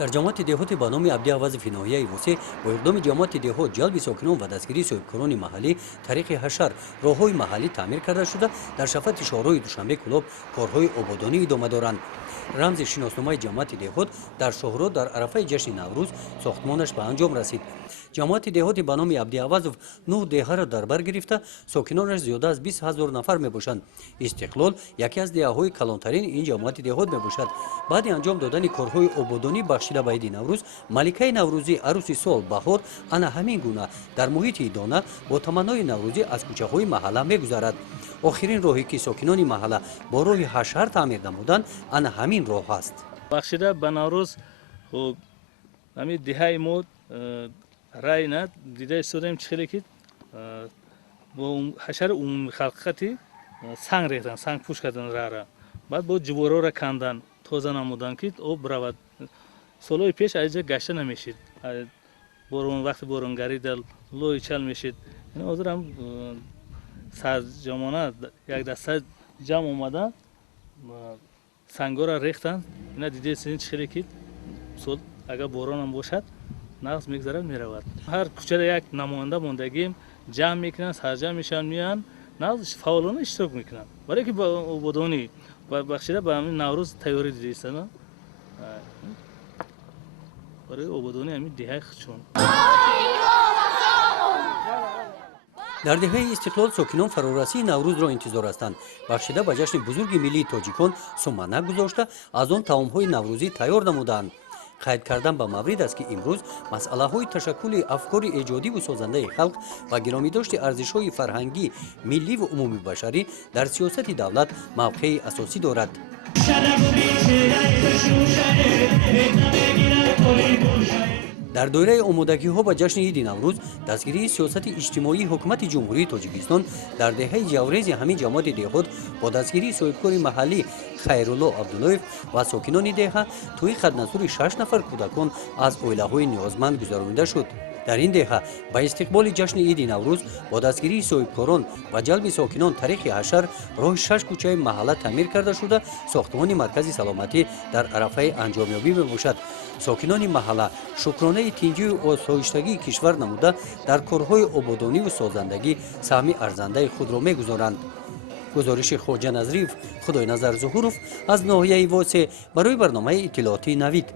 در جامعات دهاتی به نام عبدی‌آوازی ناحیه وسه با اقدام جامعات دهات جلب ساکنان و دستگیری صاحبکاران محلی طریق حشر راههای محلی تعمیر کرده شده در شفت شهرهای دوشنبه کلاب کارهای آبادانی ادامه دارند. رمز شناسنامه جامعات دهات در شهرها در عرفه جشن نوروز ساختمانش به انجام رسید. جامعات دهاتی به نام عبدی‌آوازов 9 دهه را در بر گرفته ساکنانش زیاده از 20,000 نفر میباشند. استقلال یکی از دهه‌های کلانترین این جامعات دهات میباشد. بعد انجام دادن کارهای آبادانی بخشیده به عید نوروز ملکه نوروزی عروس سال بهار انا همین گونه در محیط دانه با تمنای نوروزی از کوچه‌های محله میگذرد. آخرین راهی که ساکنان محله با راه حشر تعمیر نمودند انا همین راه است. بخشیده به نوروز همین دهه ما رای نه دیده استودیم چخیلی که با حشر عمومی خلقتی سنگ ریختن سنگ پوش کردن را بعد با جوارا را کندن تازه نمودن که آب برود. سالهای پیش اینجا گشته نمیشید بارون وقت بارونگری در لوی چل میشید. این حاضر هم سرجامانه یک دسته جمع اومدن سنگا را ریختن. اینا دیده سین چخیلی که سال اگر باران هم باشد نقص میگذرد میرود. هر کوچه یک نماینده موندگیم جمع میکنن سرجم میشن میان نقص فعالانه اشتراک میکنن برای که با آبادانی و بخشیده به همین نوروز تیاری دیدیستن برای آبادانی همین دهه خودشون. در دهه استقلال ساکنان فرارسی نوروز را انتظار هستند. بخشیده به جشن بزرگ ملی تاجیکان سومنک گذاشته از آن طعام‌های نوروزی تیار نمودند. قید کردن به مورد است که امروز مسئله‌های تشکل افکار ایجادی و سازنده خلق و گرامی داشت ارزش‌های فرهنگی ملی و عمومی بشری در سیاست دولت موقع اساسی دارد. در دوره آمادگی ها به جشن عید نوروز دستگیری سیاست اجتماعی حکومت جمهوری تاجیکستان در دهه جوریز همین جماعت دهات با دستگیری صاحبکار محلی خیرالله عبداللهیف و ساکنان دهه توی خدمتگزاری 6 نفر کودکان از عائله‌های نیازمند گذرانده شد. در این دهه با استقبال جشن عید نوروز با دستگیری صاحبکاران و جلب ساکنان طریق حشر راه 6 کوچه محله تعمیر کرده شده ساختمان مرکز سلامتی در عرفه انجامیابی میباشد. ساکنان محله شکرانه تنجی و آسایشتگی کشور نموده در کارهای آبادانی و سازندگی سهم ارزنده خود را میگذارند. گزارش خواجه نظریف خدای نظر ظهورов از ناحیه واسه برای برنامه اطلاعاتی نوید.